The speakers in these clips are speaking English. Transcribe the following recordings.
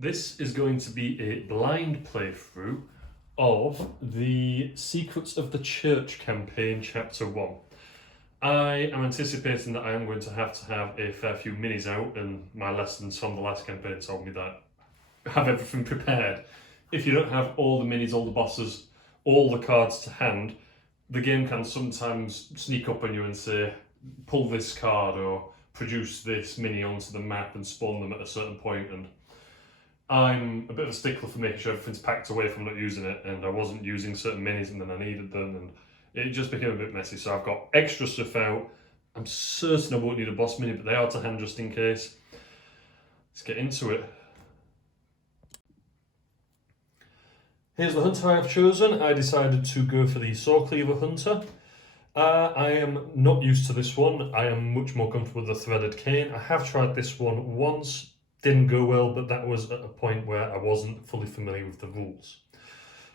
This is going to be a blind playthrough of the Secrets of the Church campaign, Chapter 1. I am anticipating that I am going to have a fair few minis out, and my lessons from the last campaign told me that have everything prepared. If you don't have all the minis, all the bosses, all the cards to hand, the game can sometimes sneak up on you and say, pull this card or produce this mini onto the map and spawn them at a certain point. And I'm a bit of a stickler for making sure everything's packed away if I'm not using it, and I wasn't using certain minis and then I needed them, and it just became a bit messy. So I've got extra stuff out. I'm certain I won't need a boss mini, but they are to hand just in case. Let's get into it. Here's the hunter I have chosen. I decided to go for the Saw Cleaver Hunter. I am not used to this one. I am much more comfortable with the threaded cane. I have tried this one once. Didn't go well, but that was at a point where I wasn't fully familiar with the rules.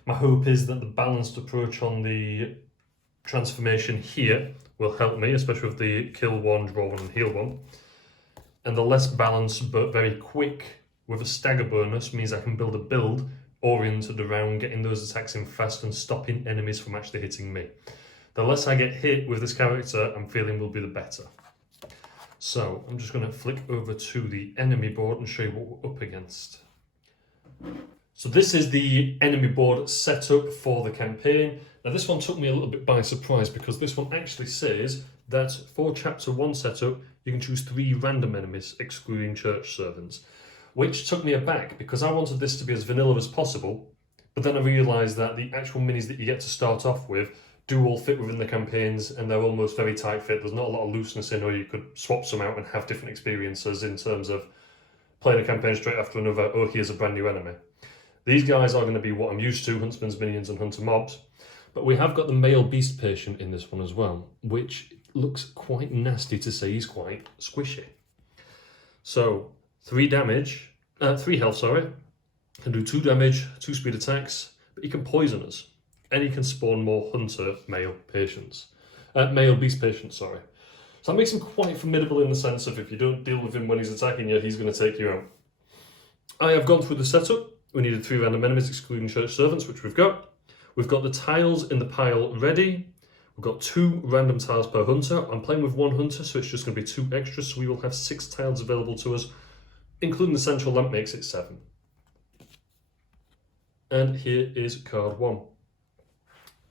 My hope is that the balanced approach on the transformation here will help me, especially with the kill one, draw one and heal one. And the less balanced but very quick with a stagger bonus means I can build a build oriented around getting those attacks in fast and stopping enemies from actually hitting me. The less I get hit with this character, I'm feeling will be the better. So I'm just going to flick over to the enemy board and show you what we're up against. So this is the enemy board setup for the campaign. Now this one took me a little bit by surprise because this one actually says that for Chapter 1 setup, you can choose 3 random enemies, excluding church servants, which took me aback because I wanted this to be as vanilla as possible, but then I realised that the actual minis that you get to start off with do all fit within the campaigns and they're almost very tight fit. There's not a lot of looseness in, or you could swap some out and have different experiences in terms of playing a campaign straight after another, oh here's a brand new enemy. These guys are going to be what I'm used to, Huntsman's Minions and Hunter Mobs, but we have got the male beast patient in this one as well, which looks quite nasty to say. He's quite squishy. So 3 health, can do 2 damage, 2 speed attacks, but he can poison us. And he can spawn more hunter male beast patients, So that makes him quite formidable in the sense of if you don't deal with him when he's attacking you, he's going to take you out. I have gone through the setup. We needed 3 random enemies, excluding church servants, which we've got. We've got the tiles in the pile ready. We've got 2 random tiles per hunter. I'm playing with 1 hunter, so it's just going to be 2 extras, so we will have 6 tiles available to us, including the central lamp makes it 7. And here is card 1.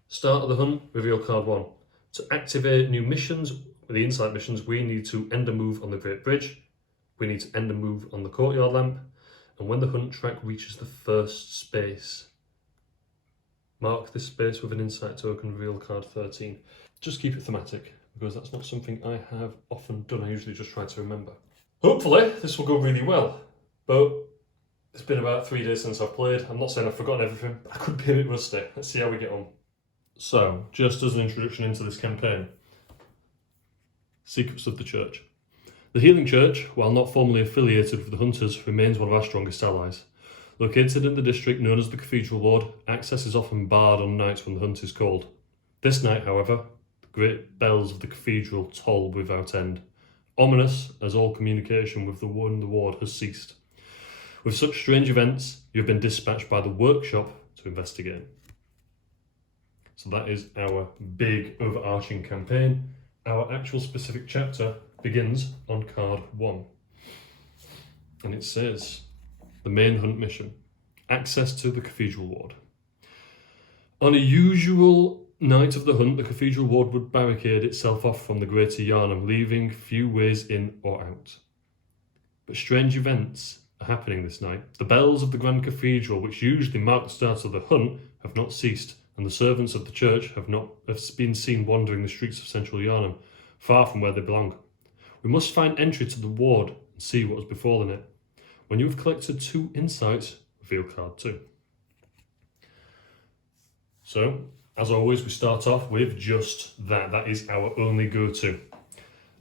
Start of the hunt, reveal card 1. To activate new missions, the insight missions, we need to end a move on the Great Bridge. We need to end a move on the Courtyard Lamp. And when the hunt track reaches the first space, mark this space with an insight token, reveal card 13. Just keep it thematic, because that's not something I have often done. I usually just try to remember. Hopefully, this will go really well. But it's been about 3 days since I've played. I'm not saying I've forgotten everything, but I could be a bit rusty. Let's see how we get on. So, just as an introduction into this campaign, Secrets of the Church. The Healing Church, while not formally affiliated with the Hunters, remains one of our strongest allies. Located in the district known as the Cathedral Ward, access is often barred on nights when the hunt is called. This night, however, the great bells of the cathedral toll without end, ominous as all communication with the ward has ceased. With such strange events, you have been dispatched by the workshop to investigate. So that is our big overarching campaign. Our actual specific chapter begins on card 1. And it says, the main hunt mission, access to the Cathedral Ward. On a usual night of the hunt, the Cathedral Ward would barricade itself off from the Greater Yarnum, leaving few ways in or out. But strange events are happening this night. The bells of the Grand Cathedral, which usually mark the start of the hunt, have not ceased, and the servants of the church have been seen wandering the streets of central Yarnum, far from where they belong. We must find entry to the ward and see what has befallen it. When you have collected 2 insights, reveal card 2. So, as always, we start off with just that. That is our only go-to.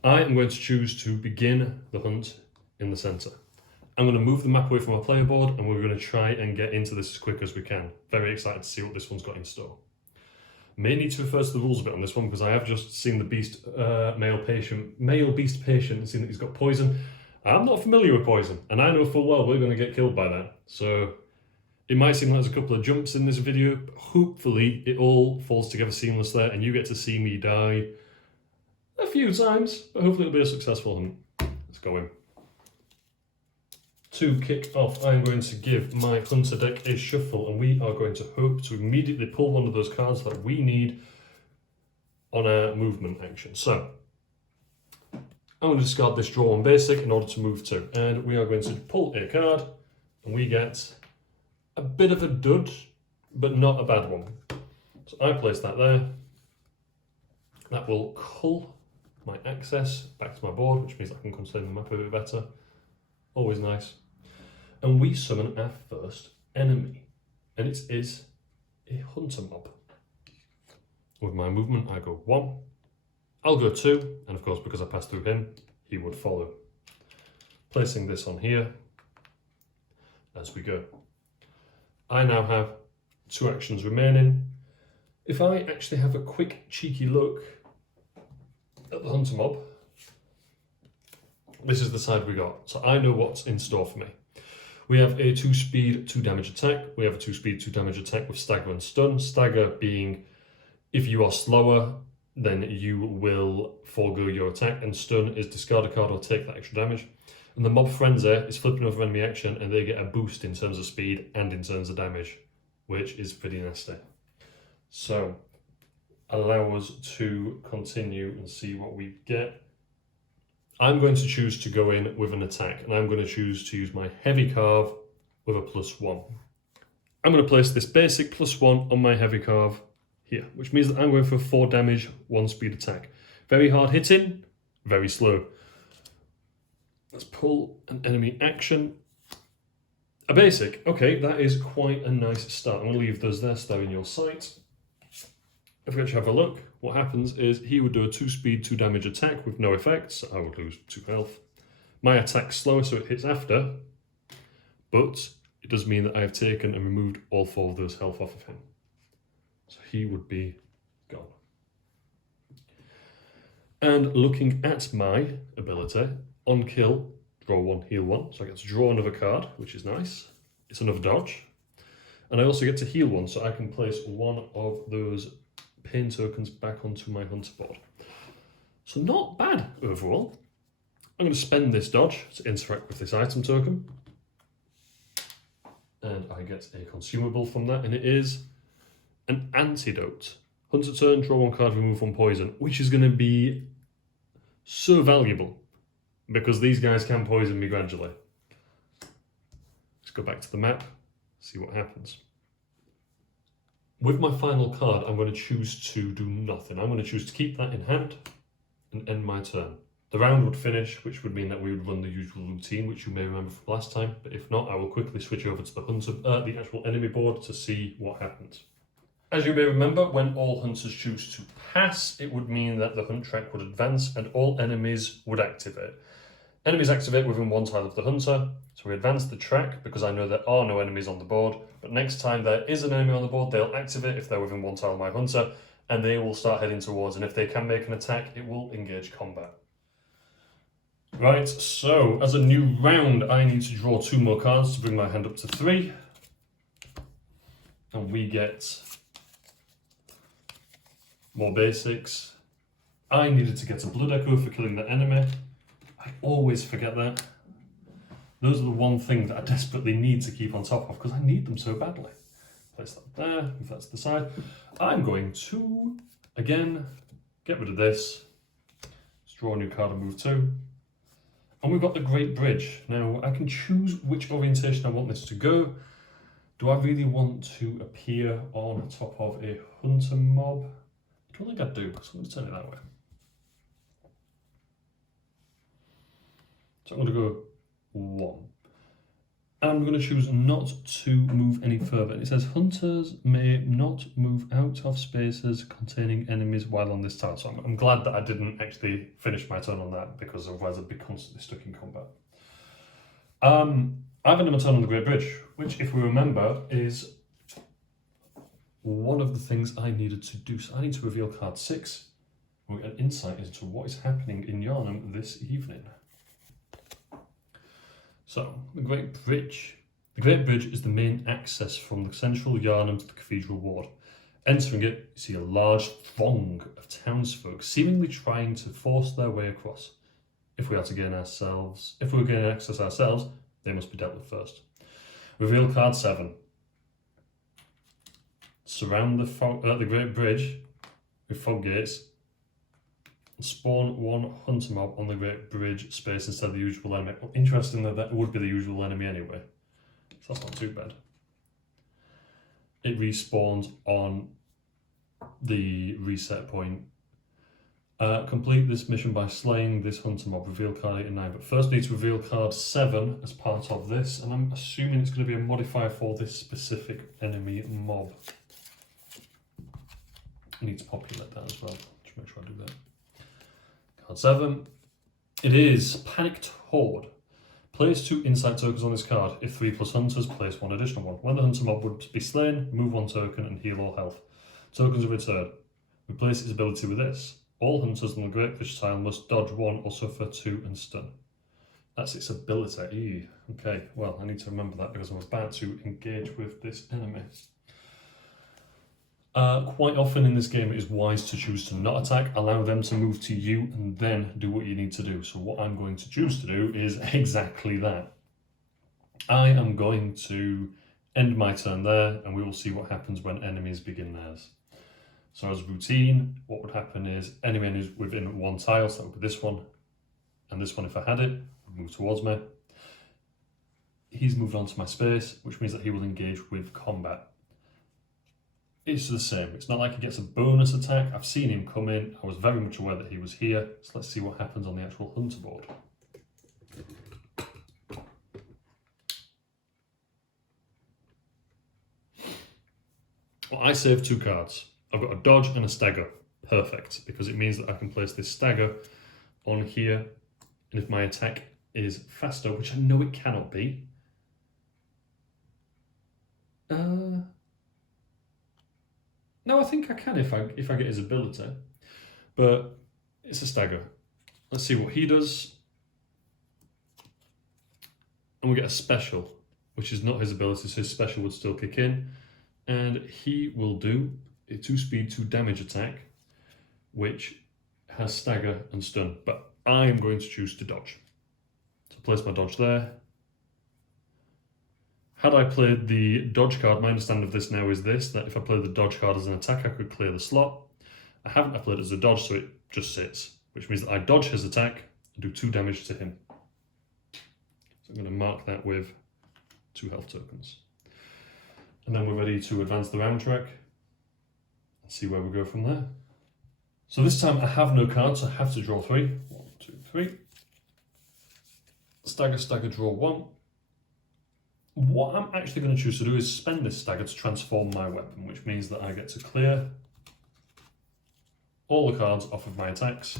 I am going to choose to begin the hunt in the centre. I'm going to move the map away from our player board and we're going to try and get into this as quick as we can. Very excited to see what this one's got in store. May need to refer to the rules a bit on this one because I have just seen the male beast patient and seen that he's got poison. I'm not familiar with poison, and I know full well we're going to get killed by that. So it might seem like there's a couple of jumps in this video, but hopefully it all falls together seamless there, and you get to see me die a few times, but hopefully it'll be a successful hunt. Let's go in. To kick off, I'm going to give my Hunter deck a shuffle, and we are going to hope to immediately pull one of those cards that we need on our movement action. So I'm going to discard this draw one basic in order to move 2, and we are going to pull a card, and we get a bit of a dud, but not a bad one. So I place that there. That will cull my access back to my board, which means I can contain the map a bit better. Always nice. And we summon our first enemy, and it is a hunter mob. With my movement, I go 1. I'll go 2, and of course, because I passed through him, he would follow. Placing this on here as we go. I now have 2 actions remaining. If I actually have a quick, cheeky look at the hunter mob, this is the side we got. So I know what's in store for me. We have a 2-speed, 2-damage attack. We have a 2-speed, 2-damage attack with stagger and stun. Stagger being if you are slower, then you will forego your attack, and stun is discard a card or take that extra damage. And the mob frenzy is flipping over enemy action, and they get a boost in terms of speed and in terms of damage, which is pretty nasty. So allow us to continue and see what we get. I'm going to choose to go in with an attack, and I'm going to choose to use my heavy carve with a +1. I'm going to place this basic +1 on my heavy carve here, which means that I'm going for a 4 damage, 1 speed attack. Very hard hitting, very slow. Let's pull an enemy action. A basic, okay, that is quite a nice start. I'm going to leave those there, so they're in your sight. If we actually have a look, what happens is he would do a 2-speed, 2-damage attack with no effects. So I would lose 2 health. My attack's slower, so it hits after, but it does mean that I have taken and removed all 4 of those health off of him. So he would be gone. And looking at my ability, on kill, draw 1, heal 1. So I get to draw another card, which is nice. It's another dodge. And I also get to heal 1, so I can place one of those pain tokens back onto my hunter board. So not bad overall. I'm going to spend this dodge to interact with this item token. And I get a consumable from that, and it is an antidote. Hunter turn, draw 1 card, remove 1 poison, which is going to be so valuable because these guys can poison me gradually. Let's go back to the map, see what happens. With my final card, I'm going to choose to do nothing. I'm going to choose to keep that in hand and end my turn. The round would finish, which would mean that we would run the usual routine, which you may remember from last time, but if not, I will quickly switch over to the actual enemy board to see what happens. As you may remember, when all hunters choose to pass, it would mean that the hunt track would advance and all enemies would activate. Enemies activate within 1 tile of the hunter, so we advance the track because I know there are no enemies on the board, but next time there is an enemy on the board, they'll activate if they're within 1 tile of my hunter, and they will start heading towards, and if they can make an attack, it will engage combat. Right, so as a new round, I need to draw 2 more cards to bring my hand up to 3, and we get more basics. I needed to get a blood echo for killing the enemy. I always forget that. Those are the one thing that I desperately need to keep on top of because I need them so badly. Place that there, move that to the side. I'm going to, again, get rid of this. Let's draw a new card and move 2. And we've got the Great Bridge. Now, I can choose which orientation I want this to go. Do I really want to appear on top of a hunter mob? I don't think I do, so I'm going to turn it that way. So I'm going to go 1. I'm going to choose not to move any further. It says hunters may not move out of spaces containing enemies while on this tile. So I'm glad that I didn't actually finish my turn on that because otherwise I'd be constantly stuck in combat. I've ended my turn on the Great Bridge, which if we remember is one of the things I needed to do. So I need to reveal card 6. We'll get an insight into what is happening in Yharnam this evening. So, the Great Bridge. The Great Bridge is the main access from the central Yharnam to the Cathedral Ward. Entering it, you see a large throng of townsfolk seemingly trying to force their way across. If we were to gain access ourselves, they must be dealt with first. Reveal card 7. Surround the Great Bridge with fog gates and spawn one hunter mob on the Great Bridge space instead of the usual enemy. Well, interesting that would be the usual enemy anyway. So that's not too bad. It respawns on the reset point. Complete this mission by slaying this hunter mob. Reveal card 8 and 9. But first need to reveal card 7 as part of this. And I'm assuming it's going to be a modifier for this specific enemy mob. I need to populate that as well. Just make sure I do that. Card 7. It is Panicked Horde. Place 2 insight tokens on this card. If 3 plus hunters, place 1 additional one. When the hunter mob would be slain, move 1 token and heal all health. Tokens are returned. Replace its ability with this. All hunters on the Great Bridge tile must dodge 1 or suffer 2 and stun. That's its ability. Okay, well, I need to remember that because I'm about to engage with this enemy. Quite often in this game it is wise to choose to not attack, allow them to move to you and then do what you need to do. So what I'm going to choose to do is exactly that. I am going to end my turn there and we will see what happens when enemies begin theirs. So as routine, what would happen is enemy is within 1 tile, so that would be this one, and this one if I had it, would move towards me. He's moved on to my space, which means that he will engage with combat. It's the same. It's not like he gets a bonus attack. I've seen him come in. I was very much aware that he was here. So let's see what happens on the actual hunter board. Well, I saved 2 cards. I've got a dodge and a stagger. Perfect, because it means that I can place this stagger on here. And if my attack is faster, which I know it cannot be. No, I think I can if I get his ability, but it's a stagger. Let's see what he does. And we get a special, which is not his ability, so his special would still kick in. And he will do a 2 speed, 2 damage attack, which has stagger and stun, but I am going to choose to dodge. So place my dodge there. Had I played the dodge card, my understanding of this now is this, that if I played the dodge card as an attack, I could clear the slot. I haven't. I played it as a dodge, so it just sits, which means that I dodge his attack and do 2 damage to him. So I'm going to mark that with 2 health tokens. And then we're ready to advance the round track and see where we go from there. So this time I have no cards, so I have to draw 3. 1, 2, 3. Stagger, stagger, draw 1. What I'm actually going to choose to do is spend this stagger to transform my weapon, which means that I get to clear all the cards off of my attacks,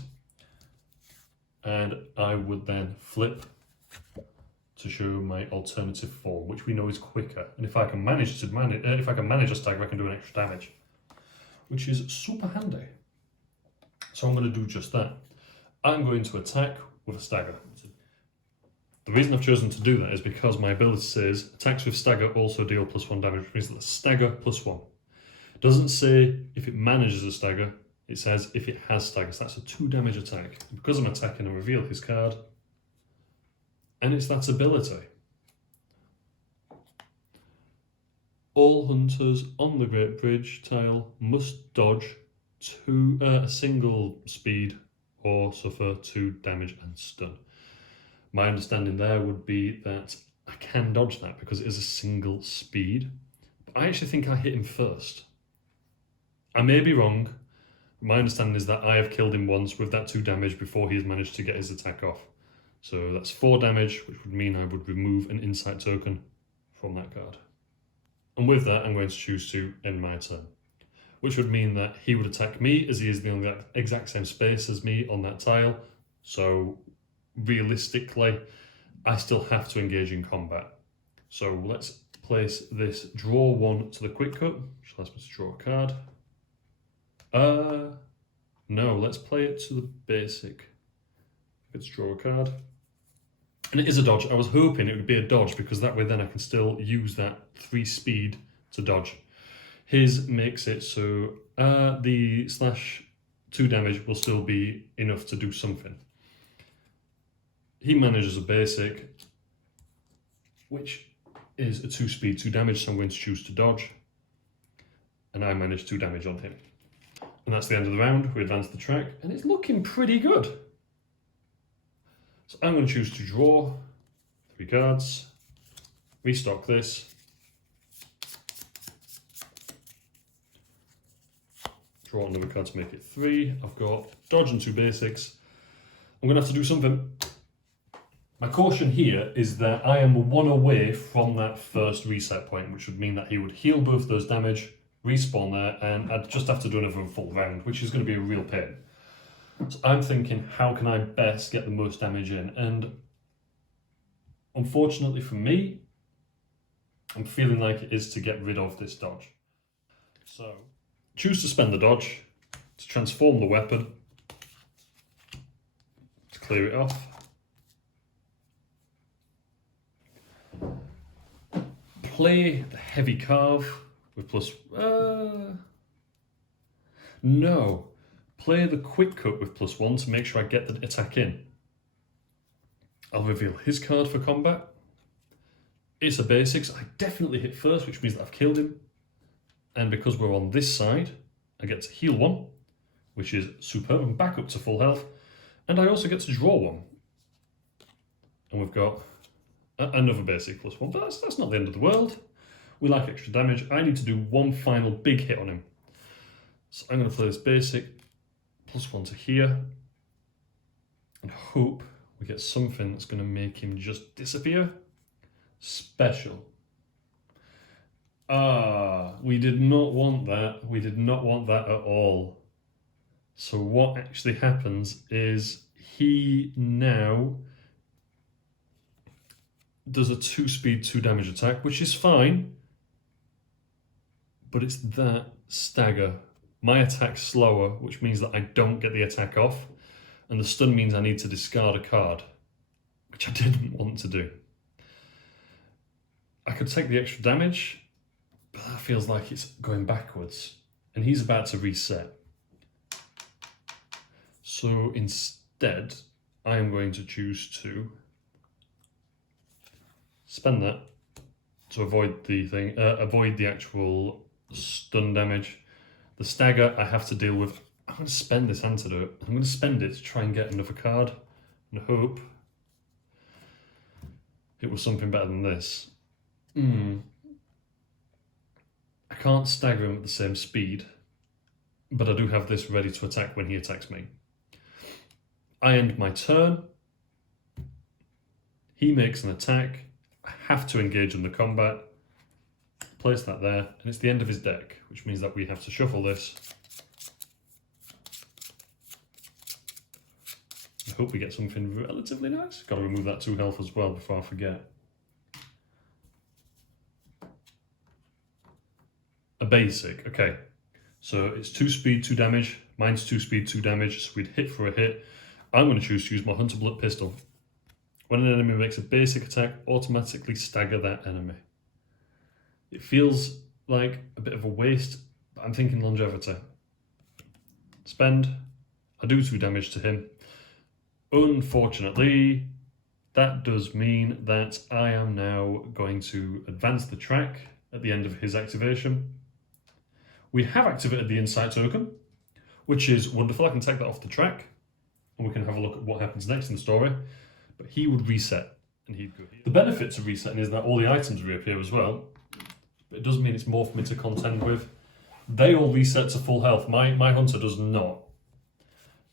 and I would then flip to show my alternative form, which we know is quicker. And if I can manage a stagger, I can do an extra damage, which is super handy. So I'm going to do just that. I'm going to attack with a stagger. The reason I've chosen to do that is because my ability says attacks with stagger also deal +1 damage, which means that the stagger +1. It doesn't say if it manages a stagger, it says if it has stagger, so that's a 2 damage attack. And because I'm attacking, I reveal his card, and it's that ability. All hunters on the Great Bridge tile must dodge a single speed or suffer 2 damage and stun. My understanding there would be that I can dodge that because it is a single speed. But I actually think I hit him first. I may be wrong. But my understanding is that I have killed him once with that 2 damage before he has managed to get his attack off. So that's 4 damage, which would mean I would remove an insight token from that card. And with that, I'm going to choose to end my turn, which would mean that he would attack me as he is in the exact same space as me on that tile. So realistically, I still have to engage in combat. So let's place this draw 1 to the quick cut, which allows me to draw a card. No, let's play it to the basic. Let's draw a card. And it is a dodge. I was hoping it would be a dodge because that way then I can still use that 3 speed to dodge. His makes it so the /2 damage will still be enough to do something. He manages a basic, which is a 2 speed, 2 damage, so I'm going to choose to dodge. And I manage 2 damage on him. And that's the end of the round. We advance the track, and it's looking pretty good. So I'm going to choose to draw 3 cards, restock this, draw another card to make it 3. I've got dodge and 2 basics. I'm going to have to do something. My caution here is that I am 1 away from that first reset point, which would mean that he would heal both those damage, respawn there, and I'd just have to do another full round, which is going to be a real pain. So I'm thinking, how can I best get the most damage in? And unfortunately for me, I'm feeling like it is to get rid of this dodge. So choose to spend the dodge to transform the weapon, to clear it off. Play the heavy carve with plus... no. Play the quick cut with +1 to make sure I get the attack in. I'll reveal his card for combat. It's a basics. I definitely hit first, which means that I've killed him. And because we're on this side, I get to heal 1, which is superb, and back up to full health. And I also get to draw 1. And we've got another basic +1, but that's not the end of the world. We like extra damage. I need to do 1 final big hit on him. So I'm going to play this basic, +1 to here, and hope we get something that's going to make him just disappear. Special. We did not want that. We did not want that at all. So what actually happens is he now does a 2 speed, 2 damage attack, which is fine, but it's that stagger. My attack's slower, which means that I don't get the attack off, and the stun means I need to discard a card, which I didn't want to do. I could take the extra damage, but that feels like it's going backwards, and he's about to reset. So instead, I am going to choose to spend that to avoid the actual stun damage. The stagger I have to deal with. I'm going to spend this antidote. I'm going to spend it to try and get another card and hope it was something better than this. I can't stagger him at the same speed, but I do have this ready to attack when he attacks me. I end my turn. He makes an attack. I have to engage in the combat. Place that there, and it's the end of his deck, which means that we have to shuffle this. I hope we get something relatively nice. Got to remove that 2 health as well before I forget. A basic, okay. So it's 2 speed, 2 damage. Mine's 2 speed, 2 damage, so we'd hit for a hit. I'm going to choose to use my Hunter Bullet Pistol. When an enemy makes a basic attack, automatically stagger that enemy. It feels like a bit of a waste, but I'm thinking longevity. Spend. I do 2 damage to him. Unfortunately, that does mean that I am now going to advance the track at the end of his activation. We have activated the Insight token, which is wonderful. I can take that off the track, and we can have a look at what happens next in the story. But he would reset, and he'd go here. The benefit to resetting is that all the items reappear as well. But it does mean it's more for me to contend with. They all reset to full health. My Hunter does not.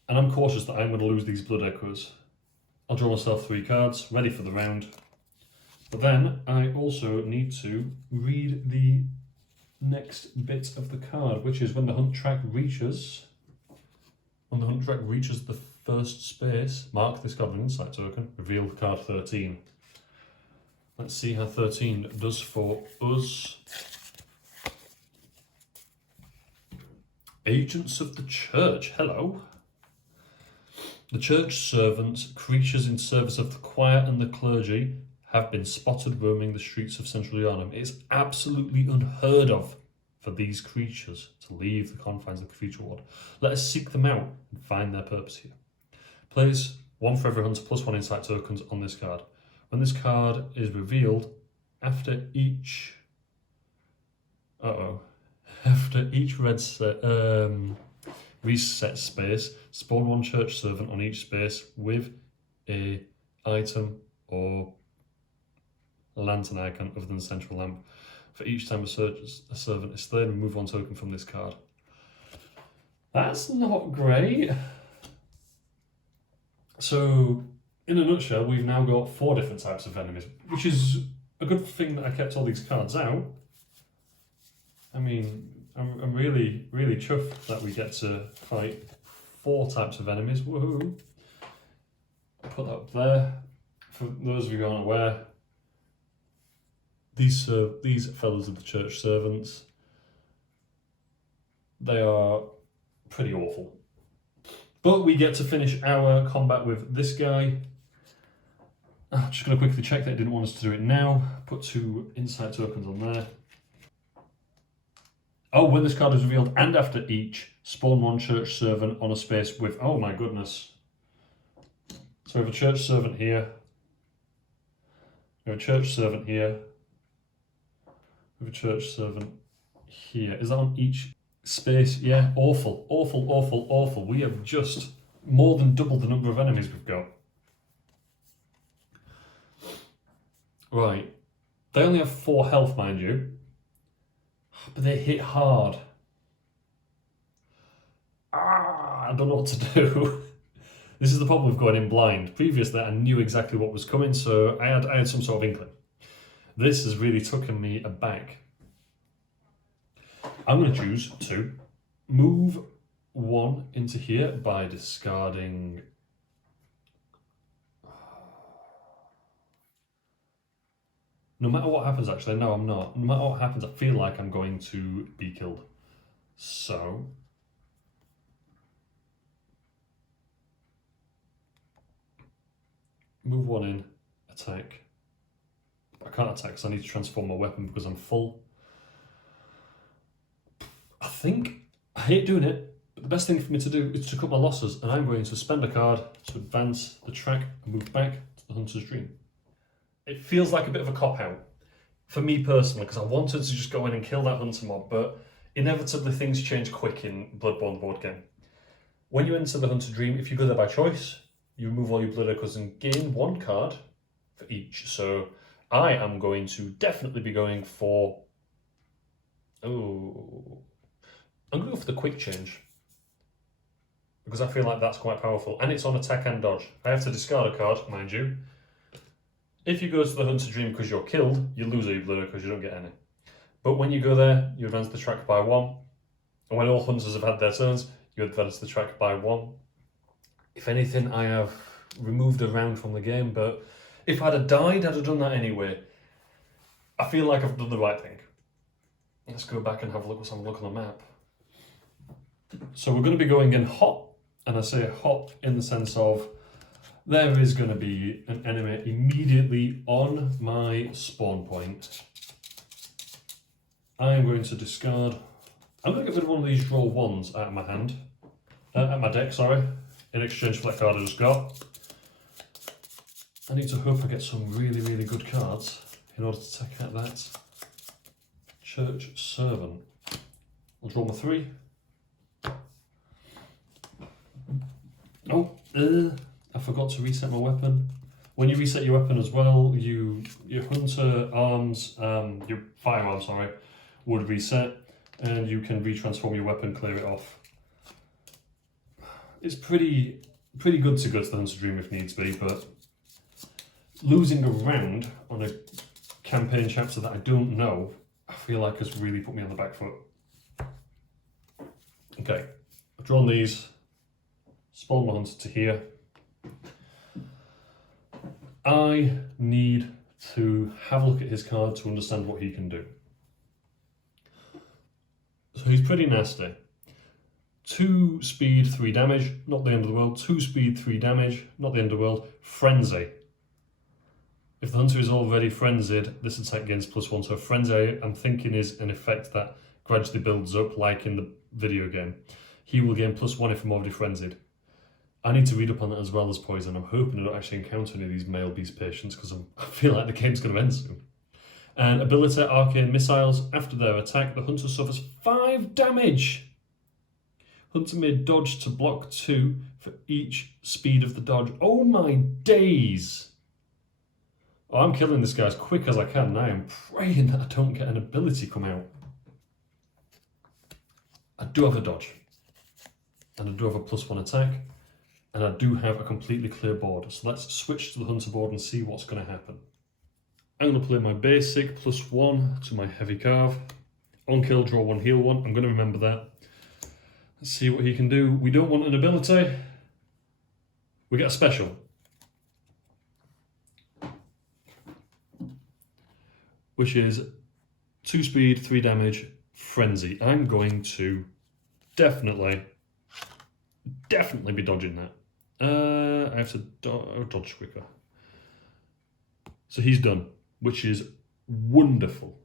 And I'm cautious that I'm going to lose these Blood Echoes. I'll draw myself 3 cards, ready for the round. But then I also need to read the next bit of the card, which is when the hunt track reaches the first space, mark this card with an Insight token, reveal card 13. Let's see how 13 does for us. Agents of the Church, hello. The church servants, creatures in service of the choir and the clergy, have been spotted roaming the streets of central Yharnam. It's absolutely unheard of for these creatures to leave the confines of the Cathedral Ward. Let us seek them out and find their purpose here. Place 1 for every hunter plus 1 insight tokens on this card. When this card is revealed, after each reset space, spawn 1 church servant on each space with a item or lantern icon other than the central lamp. For each time a servant is slain, remove 1 token from this card. That's not great. So, in a nutshell, we've now got 4 different types of enemies, which is a good thing that I kept all these cards out. I mean, I'm really, really chuffed that we get to fight 4 types of enemies. Woohoo! Put that up there. For those of you who aren't aware, these fellows are the church servants. They are pretty awful. But we get to finish our combat with this guy. I'm just going to quickly check that it didn't want us to do it now. Put 2 insight tokens on there. Oh, when this card is revealed and after each, spawn 1 church servant on a space with... Oh my goodness. So we have a church servant here. We have a church servant here. We have a church servant here. Is that on each space? Yeah, awful, awful, awful, awful. We have just more than doubled the number of enemies we've got. Right. They only have 4 health, mind you. But they hit hard. I don't know what to do. This is the problem with going in blind. Previously, I knew exactly what was coming, so I had some sort of inkling. This has really taken me aback. I'm going to choose to move 1 into here by discarding... No matter what happens, actually, no, I'm not. No matter what happens, I feel like I'm going to be killed. So... move 1 in, attack. I can't attack because I need to transform my weapon because I'm full. I think, I hate doing it, but the best thing for me to do is to cut my losses, and I'm going to spend a card to advance the track and move back to the Hunter's Dream. It feels like a bit of a cop-out for me personally, because I wanted to just go in and kill that hunter mob, but inevitably things change quick in Bloodborne board game. When you enter the Hunter Dream, if you go there by choice, you remove all your blood echoes and gain 1 card for each. So I am going to definitely be going for... Oh, I'm going to go for the quick change, because I feel like that's quite powerful, and it's on attack and dodge. I have to discard a card, mind you. If you go to the Hunter Dream because you're killed, you lose all your blood because you don't get any. But when you go there, you advance the track by 1. And when all hunters have had their turns, you advance the track by 1. If anything, I have removed a round from the game, but if I'd have died, I'd have done that anyway. I feel like I've done the right thing. Let's go back and have a look. Let's have a look on the map. So we're going to be going in hot, and I say hot in the sense of there is going to be an enemy immediately on my spawn point. I'm going to discard... I'm going to get rid of one of these draw 1s out of my hand. Out my deck, sorry. In exchange for that card I just got. I need to hope I get some really, really good cards in order to take out that church servant. I'll draw my 3. Oh, I forgot to reset my weapon. When you reset your weapon as well, your hunter arms, your firearm, sorry, would reset, and you can retransform your weapon, clear it off. It's pretty good to go to the Hunter's Dream if needs be, but losing a round on a campaign chapter that I don't know, I feel like has really put me on the back foot. Okay, I've drawn these, spawn my hunter to here. I need to have a look at his card to understand what he can do. So he's pretty nasty. 2 speed, 3 damage, not the end of the world. 2 speed, 3 damage, not the end of the world. Frenzy. If the hunter is already frenzied, this attack gains +1. So frenzy, I'm thinking, is an effect that gradually builds up, like in the video game. He will gain +1 if I'm already frenzied. I need to read up on that as well as poison. I'm hoping I don't actually encounter any of these male beast patients because I feel like the game's going to end soon. And ability, arcane missiles. After their attack, the hunter suffers 5 damage. Hunter may dodge to block 2 for each speed of the dodge. Oh my days! Oh, I'm killing this guy as quick as I can, and I am praying that I don't get an ability come out. I do have a dodge, and I do have a +1 attack, and I do have a completely clear board. So let's switch to the hunter board and see what's going to happen. I'm going to play my basic +1 to my heavy carve. On kill, draw 1, heal 1. I'm going to remember that. Let's see what he can do. We don't want an ability. We get a special. Which is 2 speed, 3 damage, frenzy. I'm going to definitely be dodging that. I have to dodge quicker. So he's done, which is wonderful.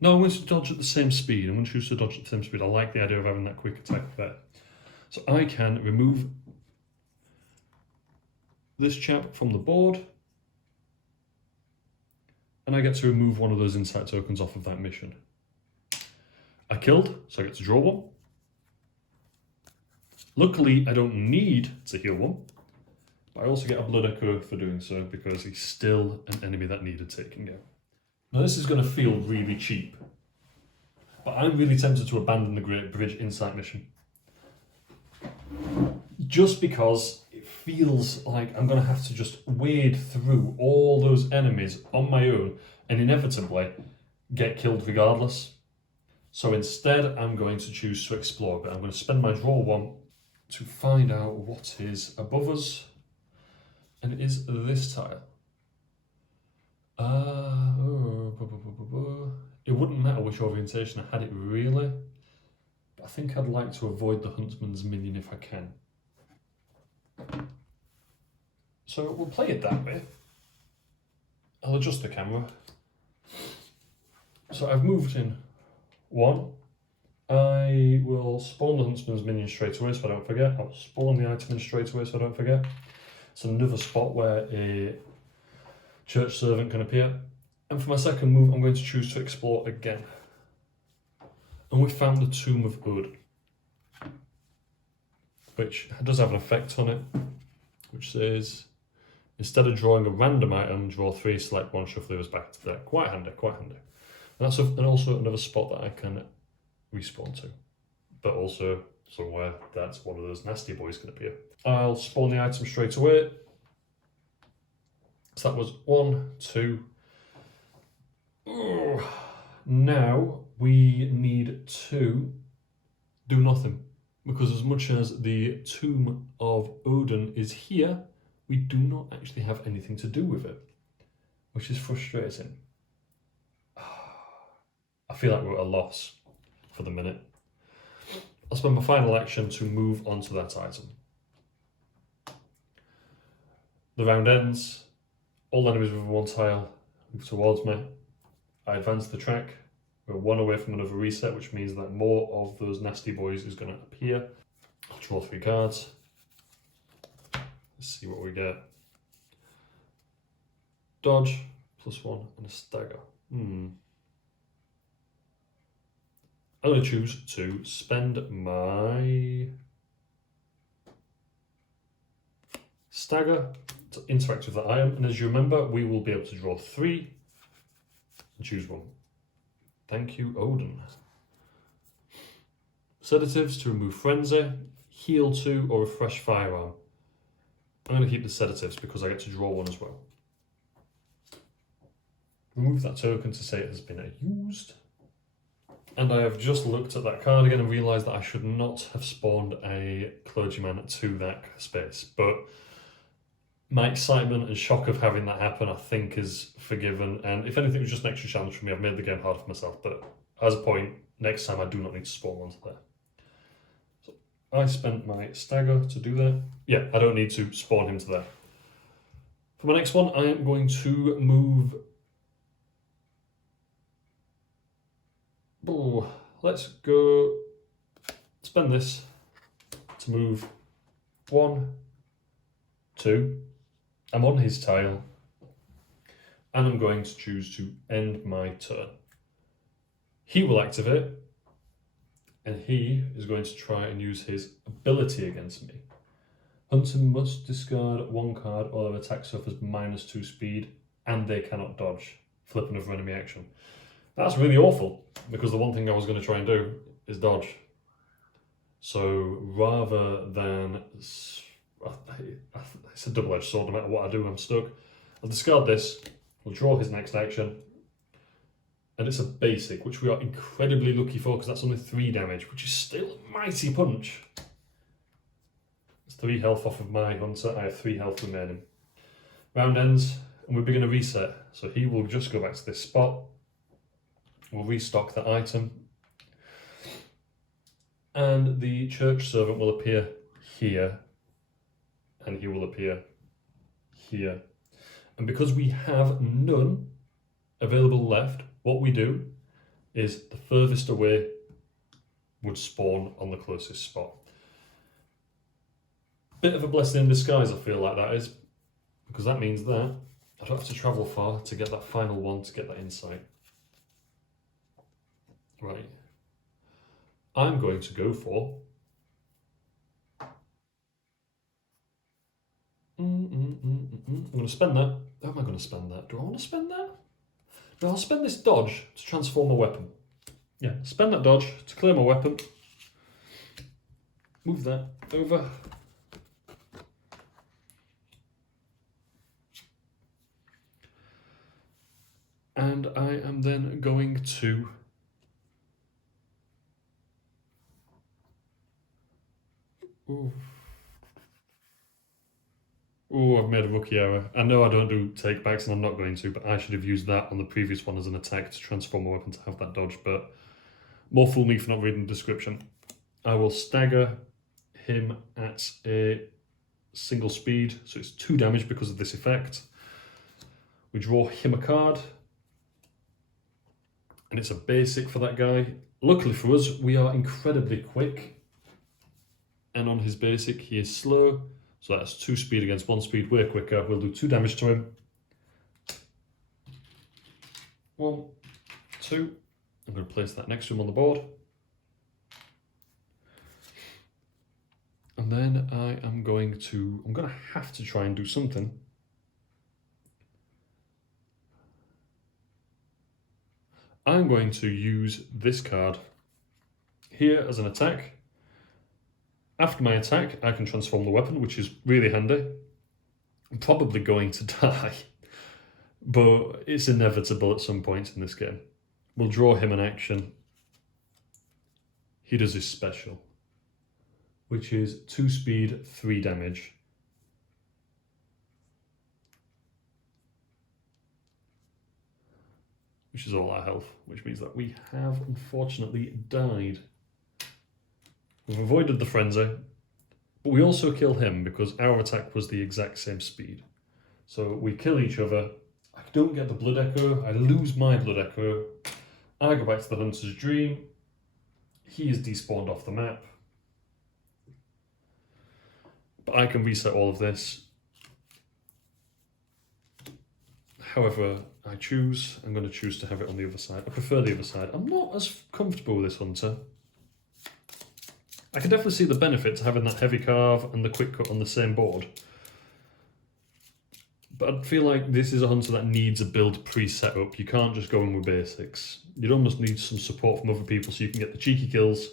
No, I'm going to dodge at the same speed. I'm going to choose to dodge at the same speed. I like the idea of having that quick attack there. So I can remove this chap from the board. And I get to remove one of those insight tokens off of that mission. I killed, so I get to draw 1. Luckily, I don't need to heal 1. But I also get a blood echo for doing so because he's still an enemy that needed taking out. Now this is going to feel really cheap. But I'm really tempted to abandon the Great Bridge Insight mission. Just because it feels like I'm going to have to just wade through all those enemies on my own and inevitably get killed regardless. So instead, I'm going to choose to explore, but I'm going to spend my draw 1 to find out what is above us. And it is this tile. It wouldn't matter which orientation I had it really, but I think I'd like to avoid the Huntsman's minion if I can. So we'll play it that way. I'll adjust the camera. So I've moved in 1. I will spawn the Huntsman's minion straight away so I don't forget. I'll spawn the item in straight away so I don't forget. It's another spot where a church servant can appear. And for my second move, I'm going to choose to explore again. And we found the Tomb of Odin, which does have an effect on it, which says, instead of drawing a random item, draw 3, select 1, shuffle those back to that. Quite handy, quite handy. And that's and also another spot that I can respawn to, but also somewhere that's one of those nasty boys can appear. I'll spawn the item straight away. So that was 1, 2. Oh. Now we need to do nothing, because as much as the Tomb of Odin is here, we do not actually have anything to do with it, which is frustrating. I feel like we're at a loss for the minute. I'll spend my final action to move on to that item. The round ends. All enemies within 1 tile move towards me. I advance the track. We're 1 away from another reset, which means that more of those nasty boys is going to appear. I'll draw 3 cards. Let's see what we get. Dodge, +1, and a stagger. I'm going to choose to spend my stagger to interact with the item. And as you remember, we will be able to draw 3 and choose 1. Thank you, Odin. Sedatives to remove frenzy, heal 2, or refresh firearm. I'm going to keep the sedatives because I get to draw 1 as well. Remove that token to say it has been used. And I have just looked at that card again and realised that I should not have spawned a clergyman to that space. But my excitement and shock of having that happen, I think, is forgiven. And if anything, it was just an extra challenge for me. I've made the game hard for myself. But as a point, next time I do not need to spawn onto there. I spent my stagger to do that. Yeah, I don't need to spawn him to there. For my next one, I am going to move... Oh, let's go... Spend this to move 1, 2. I'm on his tile. And I'm going to choose to end my turn. He will activate. And he is going to try and use his ability against me. Hunter must discard 1 card or their attack suffers -2 speed and they cannot dodge. Flip another enemy action. That's really awful because the one thing I was going to try and do is dodge. So rather than... It's a double-edged sword, no matter what I do, I'm stuck. I'll discard this, we'll draw his next action. And it's a basic, which we are incredibly lucky for because that's only 3 damage, which is still a mighty punch. It's 3 health off of my hunter. I have 3 health remaining. Round ends, and we're beginning to reset. So he will just go back to this spot. We'll restock the item. And the church servant will appear here. And he will appear here. And because we have none available left, what we do is the furthest away would spawn on the closest spot. Bit of a blessing in disguise, I feel like that is, because that means that I don't have to travel far to get that final one, to get that insight. Right. I'm going to go for... I'm going to spend that. How am I going to spend that? Do I want to spend that? No, I'll spend this dodge to transform a weapon. Yeah, spend that dodge to clear my weapon. Move that over. And I am then going to... Oh, I've made a rookie error. I know I don't do take-backs and I'm not going to, but I should have used that on the previous one as an attack to transform a weapon to have that dodge, but more fool me for not reading the description. I will stagger him at a single speed, so it's 2 damage because of this effect. We draw him a card, and it's a basic for that guy. Luckily for us, we are incredibly quick, and on his basic, he is slow. So that's 2 speed against 1 speed, way quicker. We'll do 2 damage to him. 1, 2. I'm going to place that next to him on the board. And then I'm going to have to try and do something. I'm going to use this card here as an attack. After my attack, I can transform the weapon, which is really handy. I'm probably going to die, but it's inevitable at some point in this game. We'll draw him an action. He does his special, which is 2 speed, 3 damage. Which is all our health, which means that we have unfortunately died. We've avoided the frenzy, but we also kill him because our attack was the exact same speed. So we kill each other. I don't get the blood echo. I lose my blood echo. I go back to the hunter's dream. He is despawned off the map. But I can reset all of this. However, I'm going to choose to have it on the other side. I prefer the other side. I'm not as comfortable with this hunter. I can definitely see the benefit to having that heavy carve and the quick cut on the same board. But I feel like this is a hunter that needs a build pre-set up. You can't just go in with basics. You'd almost need some support from other people so you can get the cheeky kills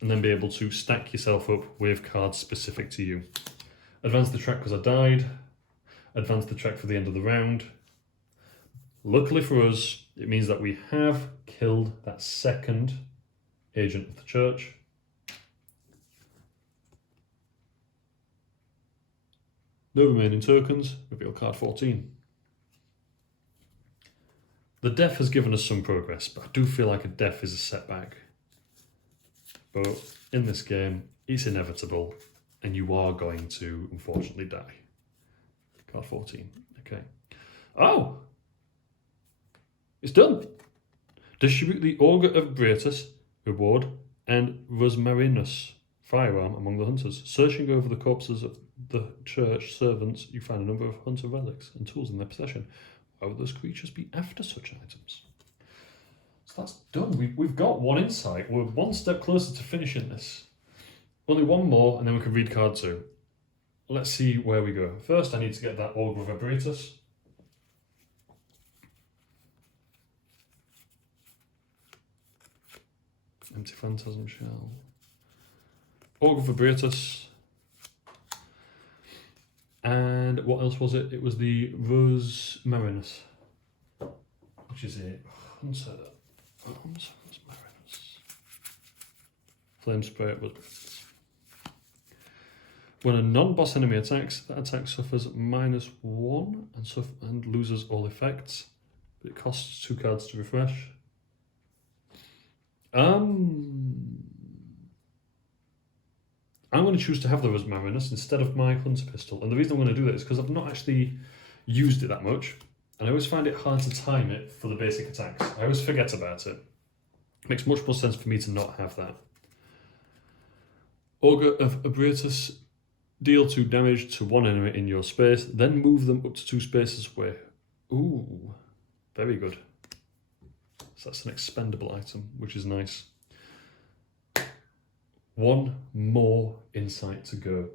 and then be able to stack yourself up with cards specific to you. Advance the track because I died. Advance the track for the end of the round. Luckily for us, it means that we have killed that second agent of the church. No remaining tokens. Reveal card 14. The death has given us some progress, but I do feel like a death is a setback. But in this game, it's inevitable, and you are going to, unfortunately, die. Card 14. Okay. Oh! It's done! Distribute the Augur of Bratus reward and Rosmarinus firearm among the hunters. Searching over the corpses of the church servants, you find a number of hunter relics and tools in their possession. Why would those creatures be after such items? So that's done. We've got one insight. We're one step closer to finishing this. Only one more, and then we can read card 2. Let's see where we go. First, I need to get that Augur of Bratus. Empty Phantasm Shell. Augur of Bratus. And what else was it? It was the Rosmarinus, which is a hunter. Rosmarinus. Flame Spray at Rosmarinus. When a non-boss enemy attacks, that attack suffers -1 and loses all effects. But it costs 2 cards to refresh. I'm going to choose to have the Rosmarinus instead of my Hunter Pistol. And the reason I'm going to do that is because I've not actually used it that much. And I always find it hard to time it for the basic attacks. I always forget about it. It makes much more sense for me to not have that. Augur of Bratus. Deal 2 damage to one enemy in your space. Then move them up to 2 spaces away. Ooh. Very good. So that's an expendable item, which is nice. One more insight to go.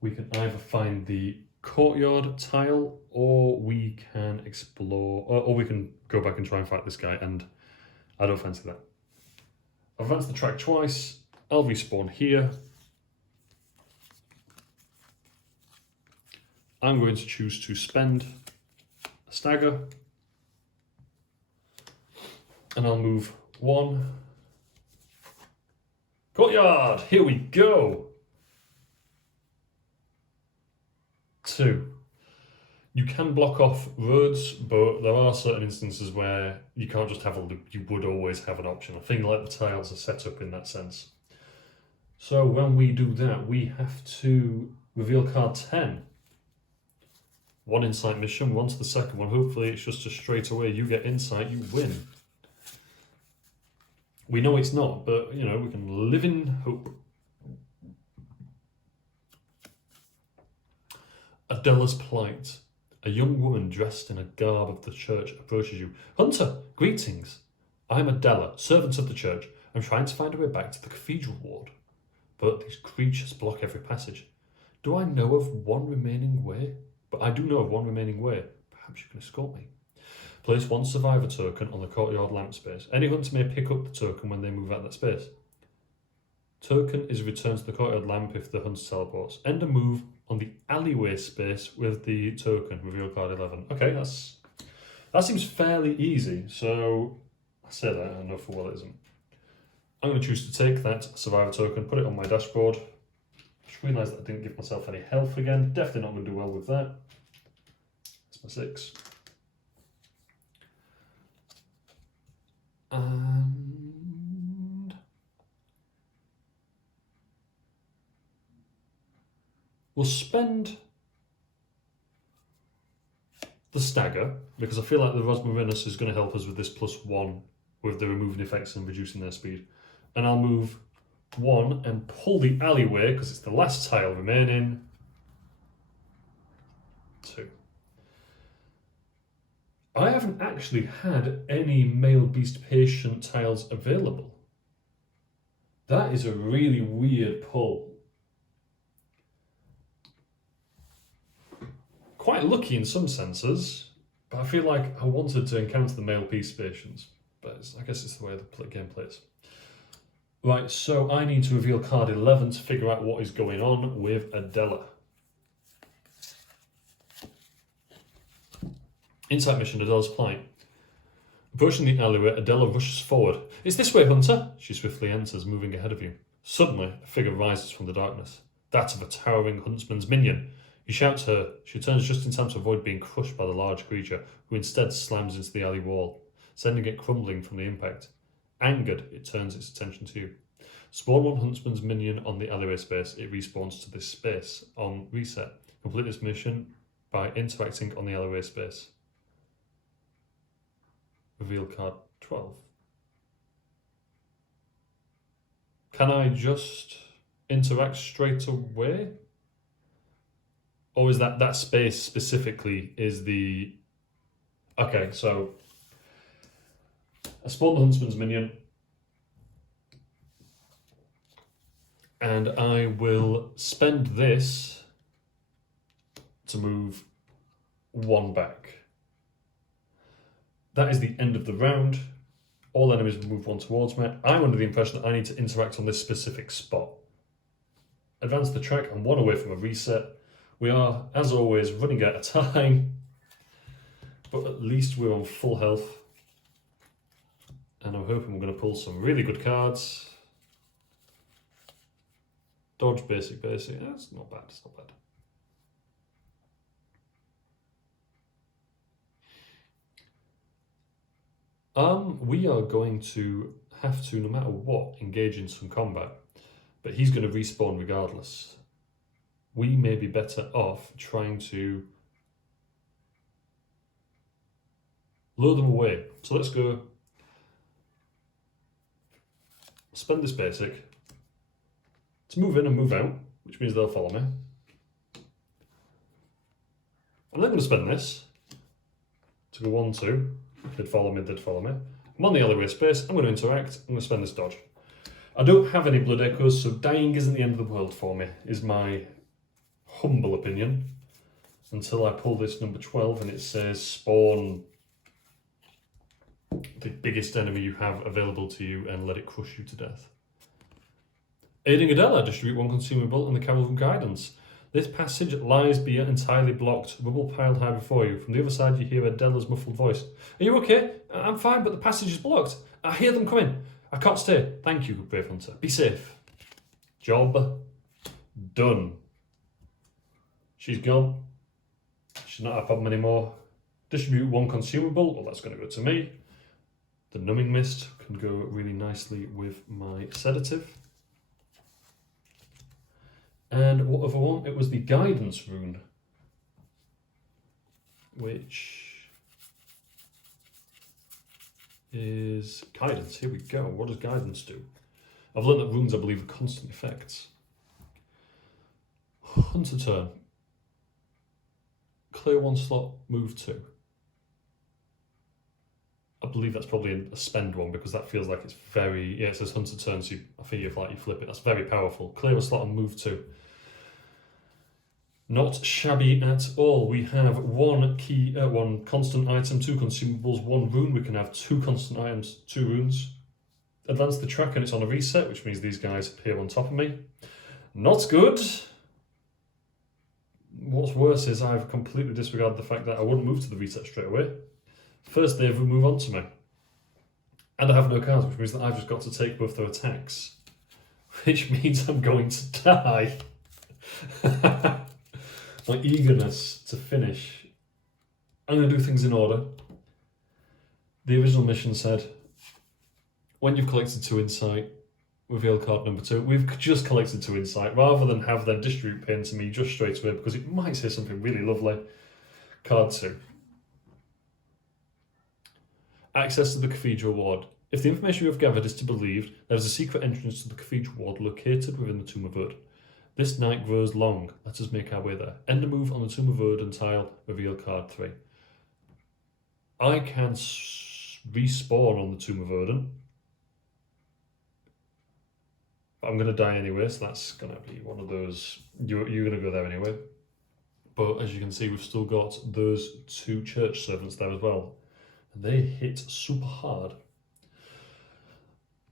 We can either find the courtyard tile, or we can explore, or we can go back and try and fight this guy, and I don't fancy that. I've advanced the track twice. I'll respawn here. I'm going to choose to spend a stagger, and I'll move 1. Courtyard, here we go. 2. You can block off roads, but there are certain instances where you can't just have a loop. You would always have an option. I think like the tiles are set up in that sense. So when we do that, we have to reveal card 10. 1 insight mission, 1 to the second one. Hopefully it's just a straight away, you get insight, you win. We know it's not, but, you know, we can live in hope. Adela's plight. A young woman dressed in a garb of the church approaches you. Hunter, greetings. I'm Adela, servant of the church. I'm trying to find a way back to the cathedral ward, but these creatures block every passage. Do I know of one remaining way? But I do know of one remaining way. Perhaps you can escort me. Place 1 survivor token on the courtyard lamp space. Any hunter may pick up the token when they move out that space. Token is returned to the courtyard lamp if the hunter teleports. End a move on the alleyway space with the token. Reveal card 11. Okay, that seems fairly easy. So I say that, I know for well it isn't. I'm going to choose to take that survivor token, put it on my dashboard. Just realised that I didn't give myself any health again. Definitely not going to do well with that. That's my 6. And we'll spend the stagger, because I feel like the Rosmarinus is going to help us with this +1 with the removing effects and reducing their speed. And I'll move 1 and pull the alleyway, because it's the last tile remaining. 2. I haven't actually had any male beast patient tiles available. That is a really weird pull. Quite lucky in some senses, but I feel like I wanted to encounter the male beast patients. But I guess it's the way the game plays. Right, so I need to reveal card 11 to figure out what is going on with Adela. Insight mission, Adela's plight. Approaching the alleyway, Adela rushes forward. It's this way, Hunter! She swiftly enters, moving ahead of you. Suddenly, a figure rises from the darkness. That of a towering huntsman's minion. You shout to her. She turns just in time to avoid being crushed by the large creature, who instead slams into the alley wall, sending it crumbling from the impact. Angered, it turns its attention to you. Spawn one huntsman's minion on the alleyway space. It respawns to this space on reset. Complete this mission by interacting on the alleyway space. Reveal card 12. Can I just interact straight away? Or is that space specifically is the... Okay, so I spawn the huntsman's minion and I will spend this to move one back. That is the end of the round. All enemies move one towards me. I'm under the impression that I need to interact on this specific spot. Advance the track and one away from a reset. We are, as always, running out of time, but at least we're on full health. And I'm hoping we're going to pull some really good cards. Dodge, basic. That's not bad, it's not bad. We are going to have to, no matter what, engage in some combat. But he's going to respawn regardless. We may be better off trying to lure them away. So let's go spend this basic to move in and move out, which means they'll follow me. I'm then going to spend this to go 1, 2. They'd follow me, they'd follow me. I'm on the alleyway space, I'm going to interact, I'm going to spend this dodge. I don't have any blood echoes, so dying isn't the end of the world for me, is my humble opinion. Until I pull this number 12 and it says spawn the biggest enemy you have available to you and let it crush you to death. Aiding Adela, distribute one consumable in the Caravan Guidance. This passage lies beyond entirely blocked, rubble piled high before you. From the other side you hear Adela's muffled voice. Are you okay? I'm fine, but the passage is blocked. I hear them coming. I can't stay. Thank you, brave hunter. Be safe. Job done. She's gone. She's not a problem anymore. Distribute one consumable. Well, that's going to go to me. The numbing mist can go really nicely with my sedative. And what other one? It was the guidance rune, which is guidance. Here we go. What does guidance do? I've learned that runes, I believe, are constant effects. Hunter turn. Clear one slot, move 2. I believe that's probably a spend one because that feels like it's very... Yeah, it says hunter turn, so I think you flip it. That's very powerful. Clear a slot and move 2. Not shabby at all. We have one key, one constant item, 2 consumables, 1 rune. We can have 2 constant items, 2 runes. Advance the track and it's on a reset, which means these guys appear on top of me. Not good. What's worse is I've completely disregarded the fact that I wouldn't move to the reset straight away. First they move on to me. And I have no cards, which means that I've just got to take both their attacks. Which means I'm going to die. My eagerness to finish. I'm going to do things in order. The original mission said, when you've collected 2 insight, reveal card number 2. We've just collected 2 insight, rather than have them distribute pain to me just straight away, because it might say something really lovely. Card 2. Access to the Cathedral Ward. If the information you have gathered is to be believed, there is a secret entrance to the Cathedral Ward located within the Tomb of Ur. This night grows long. Let us make our way there. End a move on the Tomb of Ur and tile. Reveal card 3. I can respawn on the Tomb of Ur. But I'm going to die anyway, so that's going to be one of those... You're going to go there anyway. But as you can see, we've still got those 2 church servants there as well. And they hit super hard.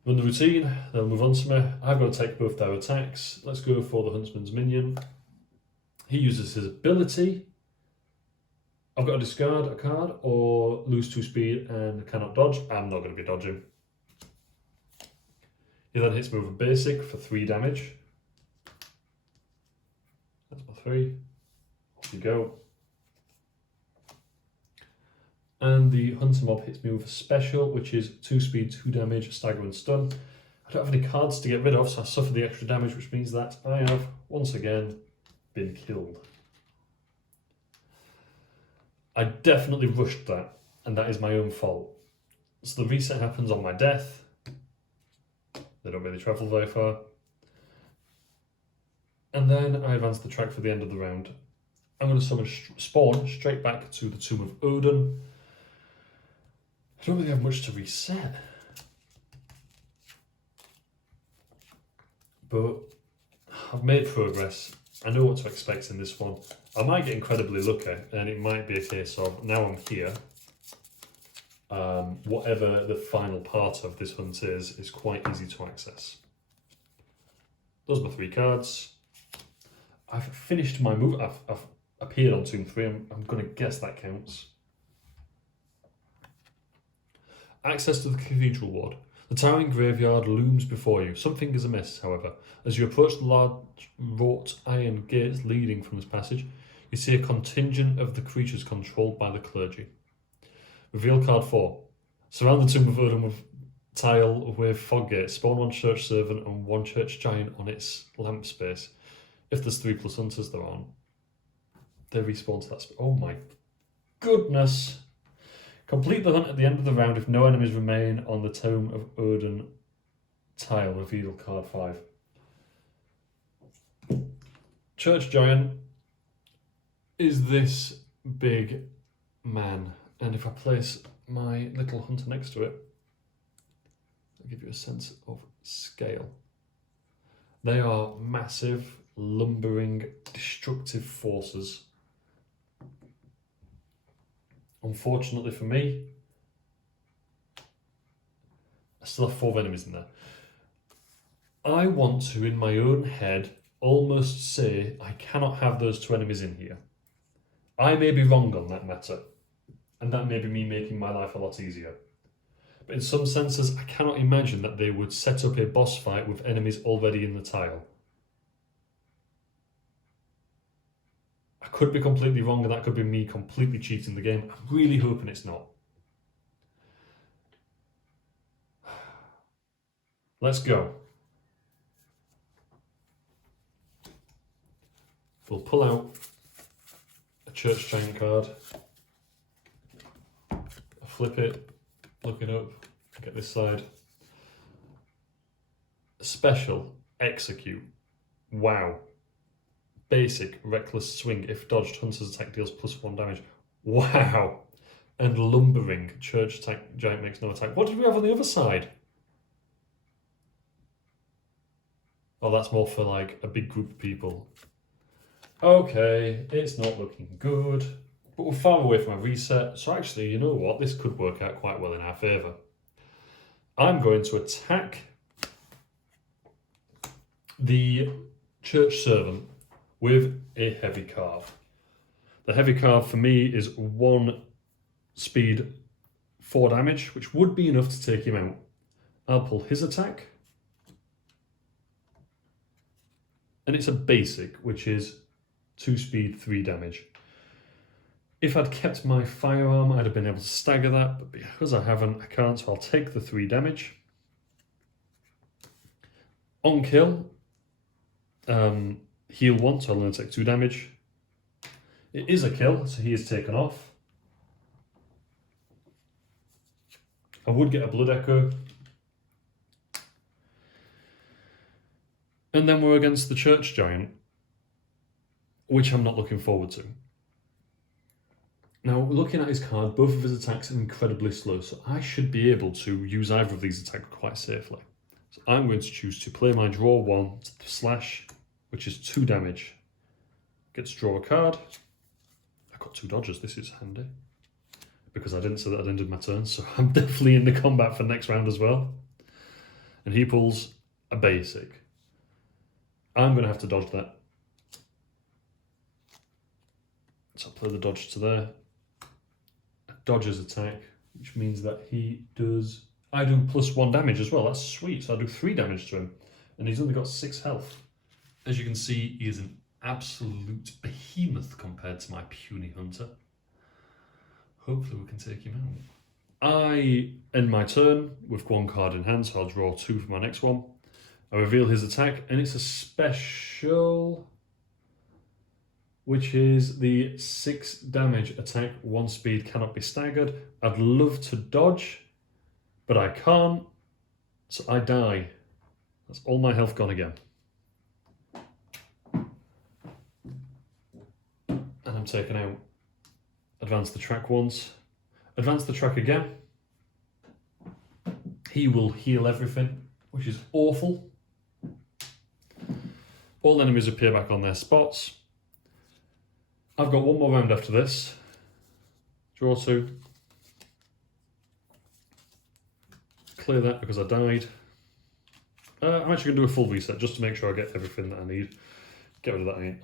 Run the routine, they'll move on to me. I've got to take both their attacks. Let's go for the Huntsman's Minion. He uses his ability. I've got to discard a card or lose 2 speed and cannot dodge. I'm not going to be dodging. He then hits me with a basic for 3 damage. That's my 3. Off you go. And the Hunter Mob hits me with a special, which is 2 speed, 2 damage, stagger and stun. I don't have any cards to get rid of, so I suffer the extra damage, which means that I have, once again, been killed. I definitely rushed that, and that is my own fault. So the reset happens on my death. They don't really travel very far. And then I advance the track for the end of the round. I'm going to summon Spawn straight back to the Tomb of Odin. I don't really have much to reset. But I've made progress. I know what to expect in this one. I might get incredibly lucky, and it might be a case of, now I'm here, whatever the final part of this hunt is quite easy to access. Those are my 3 cards. I've finished my move. I've appeared on Tomb 3. I'm going to guess that counts. Access to the Cathedral Ward. The towering graveyard looms before you. Something is amiss, however. As you approach the large wrought iron gates leading from this passage, you see a contingent of the creatures controlled by the clergy. Reveal card 4. Surround the Tomb of Odin with tile with fog gates. Spawn 1 church servant and 1 church giant on its lamp space. If there's 3+ hunters, there aren't. They respawn to that space. Oh my goodness! Complete the hunt at the end of the round if no enemies remain on the Tomb of Odin tile. Reveal card 5. Church Giant is this big man, and if I place my little hunter next to it, I'll give you a sense of scale. They are massive, lumbering, destructive forces. Unfortunately for me, I still have 4 enemies in there. I want to, in my own head, almost say I cannot have those 2 enemies in here. I may be wrong on that matter, and that may be me making my life a lot easier. But in some senses, I cannot imagine that they would set up a boss fight with enemies already in the tile. I could be completely wrong, and that could be me completely cheating the game. I'm really hoping it's not. Let's go. We'll pull out a Church Giant card. I'll flip it, look it up, get this side. Special, execute. Wow. Basic, reckless swing. If dodged, hunter's attack deals +1 damage. Wow. And lumbering, church attack, giant makes no attack. What did we have on the other side? Oh, that's more for like a big group of people. Okay, it's not looking good. But we're far away from a reset. So actually, you know what? This could work out quite well in our favour. I'm going to attack the church servant with a heavy carve. The heavy carve for me is 1 speed, 4 damage, which would be enough to take him out. I'll pull his attack. And it's a basic, which is 2 speed, 3 damage. If I'd kept my firearm, I'd have been able to stagger that, but because I haven't, I can't, so I'll take the 3 damage. On kill, heal 1, so I'll only take 2 damage. It is a kill, so he is taken off. I would get a blood echo. And then we're against the church giant, which I'm not looking forward to. Now, looking at his card, both of his attacks are incredibly slow, so I should be able to use either of these attacks quite safely. So I'm going to choose to play my draw 1 slash, which is 2 damage. Get to draw a card. I've got 2 dodges, this is handy. Because I didn't say that I'd ended my turn, so I'm definitely in the combat for next round as well. And he pulls a basic. I'm going to have to dodge that. So I'll play the dodge to there. A dodger's attack, which means that he does... I do +1 damage as well, that's sweet. So I do 3 damage to him. And he's only got 6 health. As you can see, he is an absolute behemoth compared to my puny hunter. Hopefully we can take him out. I end my turn with one card in hand, so I'll draw 2 for my next one. I reveal his attack, and it's a special, which is the 6 damage attack. 1 speed, cannot be staggered. I'd love to dodge, but I can't, so I die. That's all my health gone again. And I'm taken out. Advance the track once. Advance the track again. He will heal everything, which is awful. All enemies appear back on their spots. I've got one more round after this. Draw 2. Clear that because I died. I'm actually going to do a full reset just to make sure I get everything that I need. Get rid of that, I ain't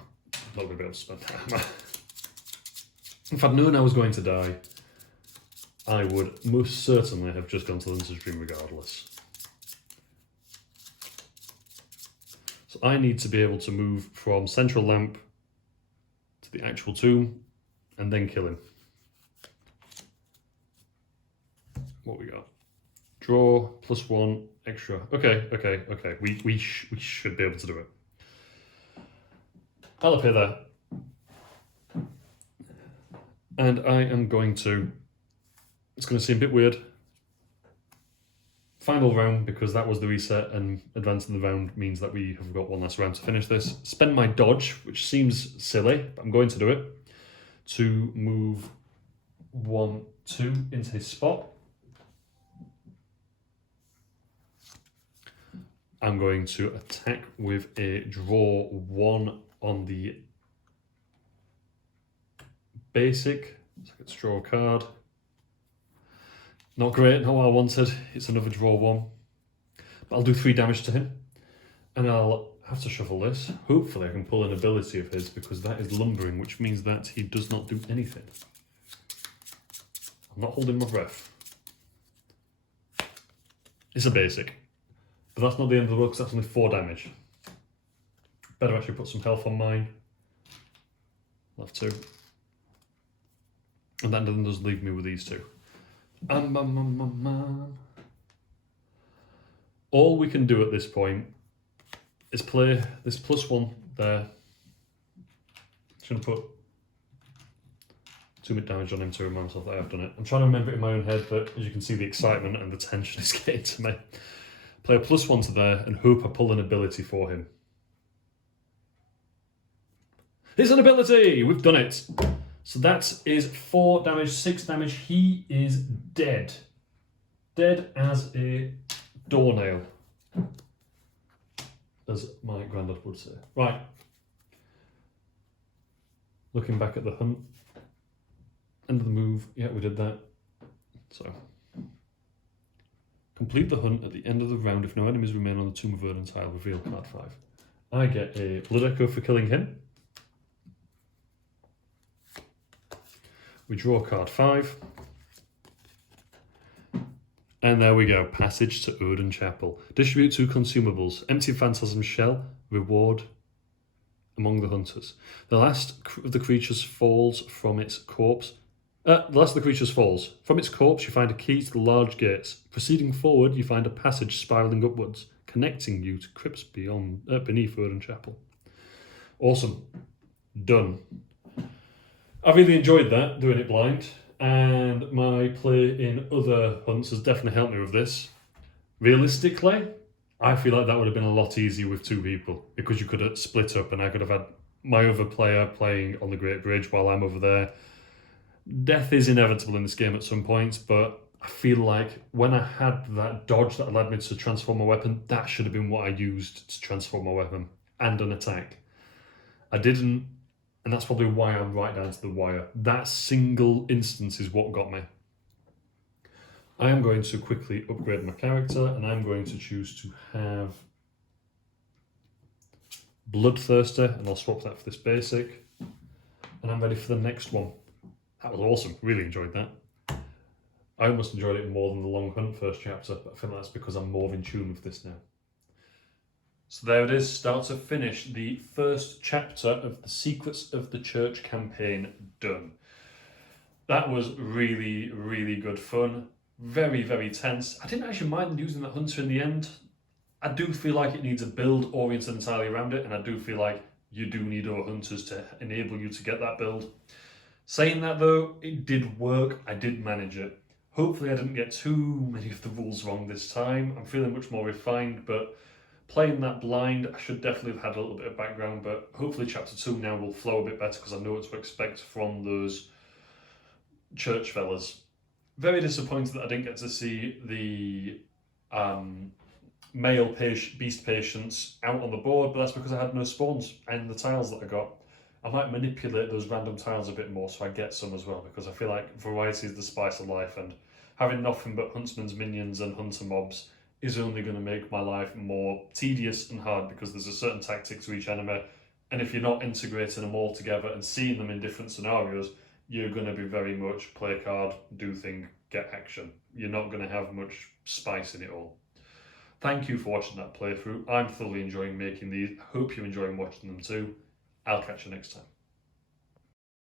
not going to be able to spend that. If I'd known I was going to die, I would most certainly have just gone to Hunter's Dream regardless. So I need to be able to move from Central Lamp to the actual tomb and then kill him. What we got? Draw, +1, extra. Okay. We should be able to do it. I'll appear there. And I am going to, it's going to seem a bit weird. Final round, because that was the reset, and advancing the round means that we have got one last round to finish this. Spend my dodge, which seems silly, but I'm going to do it, to move 1, 2 into his spot. I'm going to attack with a draw 1 on the basic. So I get to draw a card. Not great, not what I wanted. It's another draw 1. But I'll do 3 damage to him. And I'll have to shuffle this. Hopefully I can pull an ability of his, because that is lumbering, which means that he does not do anything. I'm not holding my breath. It's a basic. But that's not the end of the world, because that's only 4 damage. Better actually put some health on mine. I'll have 2. And that then does leave me with these 2. All we can do at this point is play this +1 there. Just going to put 2 damage on him to remind myself that I have done it. I'm trying to remember it in my own head, but as you can see, the excitement and the tension is getting to me. Play a +1 to there and hope I pull an ability for him. It's an ability! We've done it! So that is 4 damage, 6 damage. He is dead. Dead as a doornail, as my granddad would say. Right. Looking back at the hunt. End of the move. Yeah, we did that. So. Complete the hunt at the end of the round. If no enemies remain on the Tomb of Verdun tile, reveal card 5. I get a Blood Echo for killing him. We draw card 5. And there we go. Passage to Odin Chapel. Distribute 2 consumables. Empty Phantasm Shell. Reward among the hunters. The last of the creatures falls from its corpse. From its corpse, you find a key to the large gates. Proceeding forward, you find a passage spiralling upwards, connecting you to crypts beneath Odin Chapel. Awesome. Done. I really enjoyed that, doing it blind, and my play in other hunts has definitely helped me with this. Realistically, I feel like that would have been a lot easier with 2 people, because you could have split up and I could have had my other player playing on the Great Bridge while I'm over there. Death is inevitable in this game at some points, but I feel like when I had that dodge that allowed me to transform my weapon, that should have been what I used to transform my weapon and an attack. I didn't. And that's probably why I'm right down to the wire. That single instance is what got me. I am going to quickly upgrade my character, and I'm going to choose to have Bloodthirster, and I'll swap that for this basic. And I'm ready for the next one. That was awesome. Really enjoyed that. I almost enjoyed it more than the Long Hunt first chapter, but I feel that's because I'm more in tune with this now. So there it is, start to finish, the first chapter of the Secrets of the Church campaign done. That was really, really good fun. Very, very tense. I didn't actually mind using that hunter in the end. I do feel like it needs a build oriented entirely around it, and I do feel like you do need other hunters to enable you to get that build. Saying that though, it did work. I did manage it. Hopefully I didn't get too many of the rules wrong this time. I'm feeling much more refined, but playing that blind, I should definitely have had a little bit of background, but hopefully chapter 2 now will flow a bit better because I know what to expect from those church fellas. Very disappointed that I didn't get to see the male beast patients out on the board, but that's because I had no spawns and the tiles that I got. I might manipulate those random tiles a bit more so I get some as well, because I feel like variety is the spice of life, and having nothing but huntsman's minions and hunter mobs is only going to make my life more tedious and hard, because there's a certain tactic to each enemy, and if you're not integrating them all together and seeing them in different scenarios, you're going to be very much play card, do thing, get action. You're not going to have much spice in it all. Thank you for watching that playthrough. I'm thoroughly enjoying making these. I hope you're enjoying watching them too. I'll catch you next time.